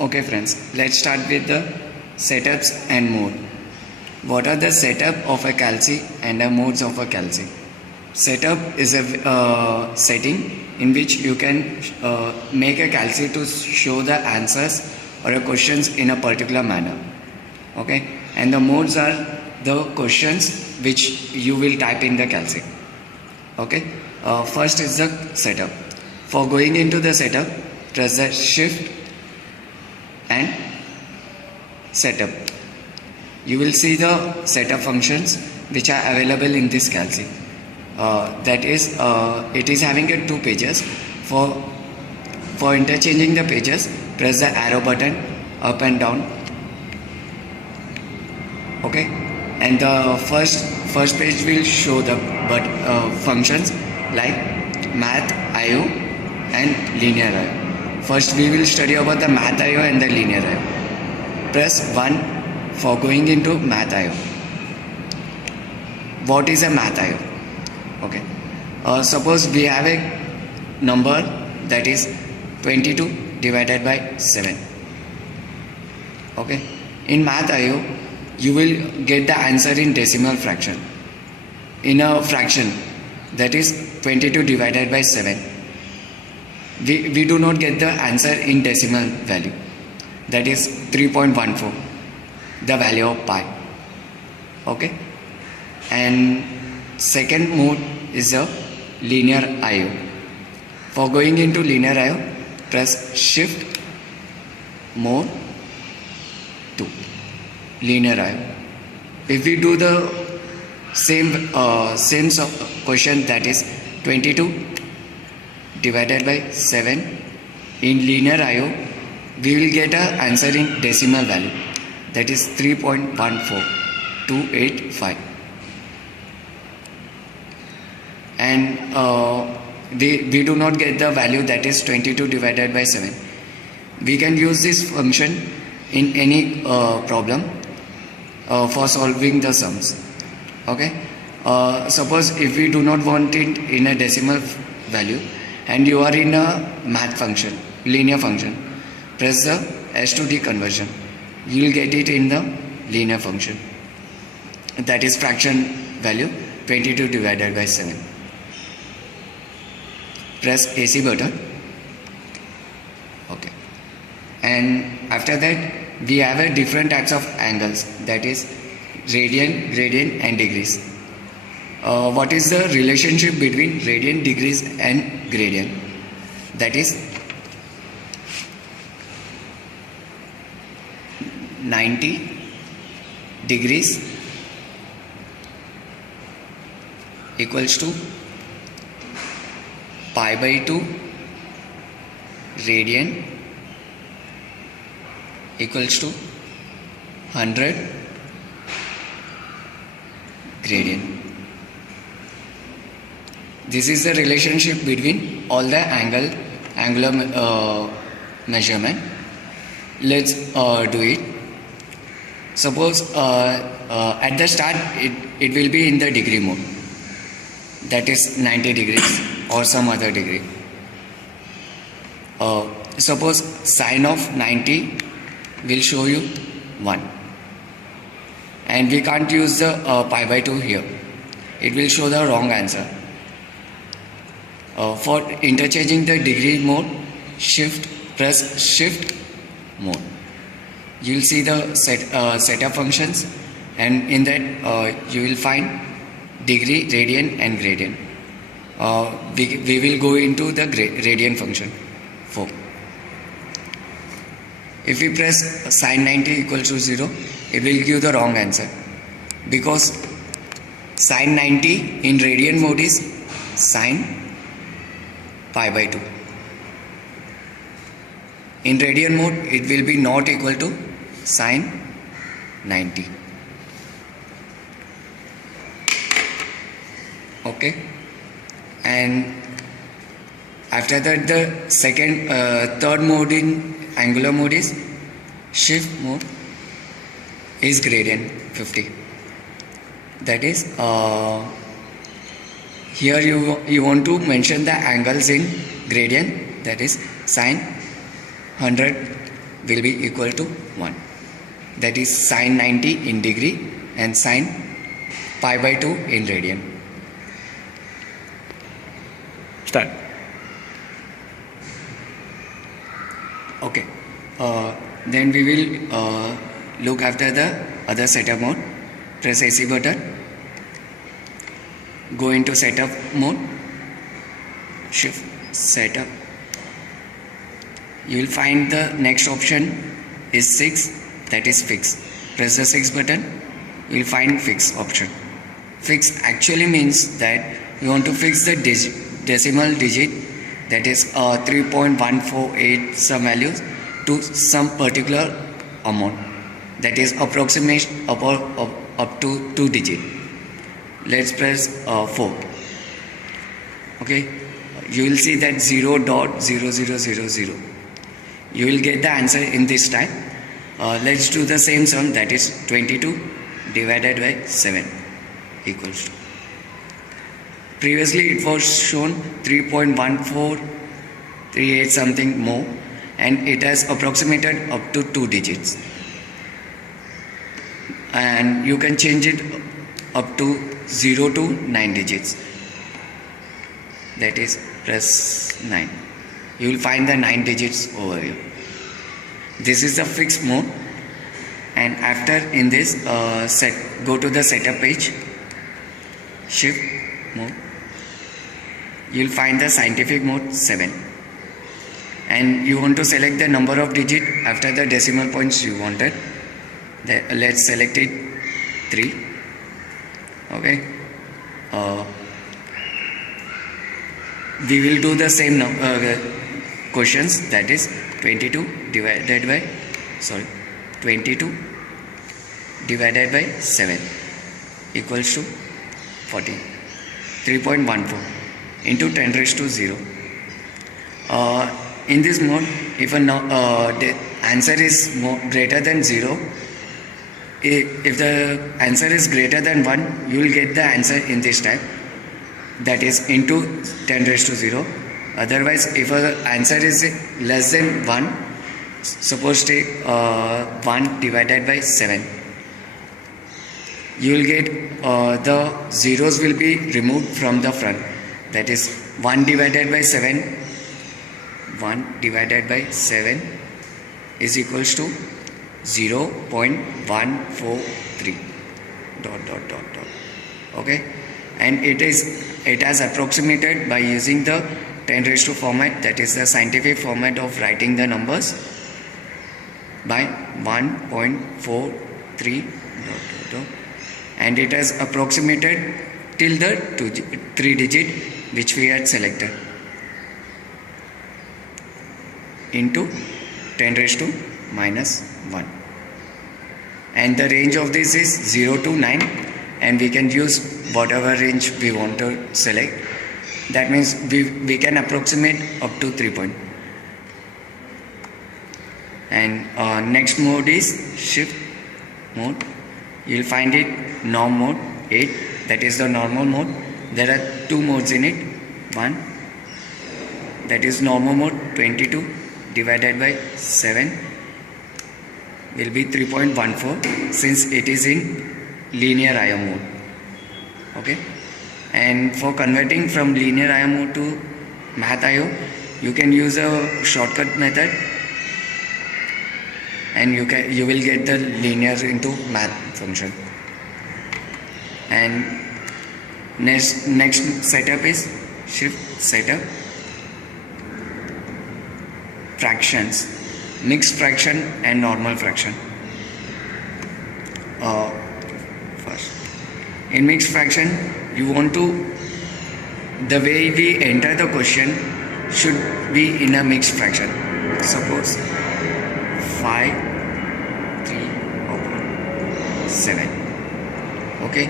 Okay friends, let's start with the setups and mode. What are the setup of a calci and the modes of a calci? Setup is a setting in which you can make a calci to show the answers or a questions in a particular manner. Okay, and the modes are the questions which you will type in the calci. Okay, first is the setup. For going into the setup, press the shift and setup. You will see the setup functions which are available in this calci. That is, it is having two pages. For interchanging the pages, press the arrow button up and down. Okay, and the first page will show the functions like math, IO and linear IO. First we will study about the math IO and the linear IO. Press 1 for going into math IO. What is a math IO? Okay, suppose we have a number that is 22 divided by 7. Okay, in math IO you will get the answer in decimal fraction. In a fraction, that is 22 divided by 7. We do not get the answer in decimal value, that is 3.14, the value of pi. Okay, and second mode is a linear IO. For going into linear IO, press shift mode 2, linear IO. If we do the same question, that is 22 divided by 7 in linear IO, we will get an answer in decimal value, that is 3.14285. And we do not get the value, that is 22 divided by 7. We can use this function in any problem for solving the sums. Okay, suppose if we do not want it in a decimal value and you are in a math function, linear function, press the S to D conversion. You will get it in the linear function, that is fraction value 22 divided by 7. Press AC button. Okay, and after that we have a different types of angles, that is radian, gradient and degrees. What is the relationship between radian, degrees and gradient? That is 90 degrees equals to pi by 2 radian equals to 100 gradient. This is the relationship between all the angular measurement. Let's do it. Suppose at the start it will be in the degree mode, that is 90 degrees or some other degree. Suppose sine of 90 will show you 1, and we can't use the pi by 2 here. It will show the wrong answer. For interchanging the degree mode, press shift mode. You will see the setup functions, and in that you will find degree, radian and gradient. We will go into the radian function 4. If we press sine 90 equals to 0, it will give the wrong answer, because sine 90 in radian mode is sine pi by 2. In radian mode, it will be not equal to sine 90. Okay, and after that the third mode in angular mode is shift mode, is gradient 50. That is, here you want to mention the angles in gradient, that is sine 100 will be equal to 1. That is sine 90 in degree and sine pi by 2 in radian. Start. Okay. Then we will look after the other setup mode. Press AC button. Go into setup mode. Shift setup. You will find the next option is 6, that is fix. Press the 6 button. You will find fix option. Fix actually means that you want to fix the decimal digit, that is 3.148 some values to some particular amount, that is approximation up to 2 digit. Let's press 4. Okay, you will see that 0.0000. You will get the answer in this type. Let's do the same sum, that is 22 divided by 7 equals to. Previously it was shown 3.1438 something more, and it has approximated up to 2 digits. And you can change it up to 0 to 9 digits. That is press 9. You will find the 9 digits over here. This is the fixed mode. And after in this go to the setup page, shift mode. You will find the scientific mode 7. And you want to select the number of digit after the decimal points you wanted. Let's select it 3. Okay. We will do the same questions, that is 22 divided by 7 equals to 14. 3.14 into 10 raised to 0. In this mode, if the answer is greater than 0, if the answer is greater than 1, you will get the answer in this type, that is into 10 raised to 0. Otherwise, if the answer is less than 1, suppose take 1 divided by 7, you will get the zeros will be removed from the front, that is 1 divided by 7 is equals to 0.143 ... Okay, and it has approximated by using the 10 raised to format, that is the scientific format of writing the numbers, by 1.43 ... and it has approximated till the 3 digit which we had selected into 10 raised to minus 1. And the range of this is 0 to 9, and we can use whatever range we want to select. That means we can approximate up to 3 point. And next mode is shift mode. You will find it norm mode 8, that is the normal mode. There are 2 modes in it. One, that is normal mode, 22 divided by 7 will be 3.14, since it is in linear IO mode. Okay, and for converting from linear IO mode to math IO, you can use a shortcut method, and you will get the linear into math function. And next setup is shift setup fractions, mixed fraction and normal fraction. First, in mixed fraction, you want to, the way we enter the question should be in a mixed fraction. Suppose 5, 3/7. Okay,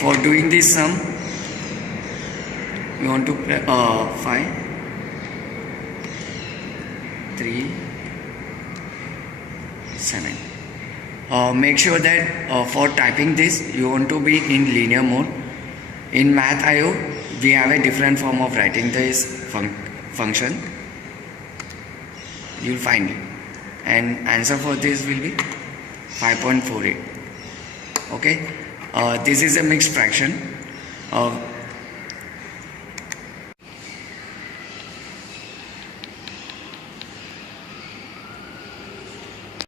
for doing this sum, we want to 5, 3, 7. Make sure that for typing this, you want to be in linear mode. In Math IO, we have a different form of writing this function. You'll find it. and answer for this will be 5.48. Okay, this is a mixed fraction.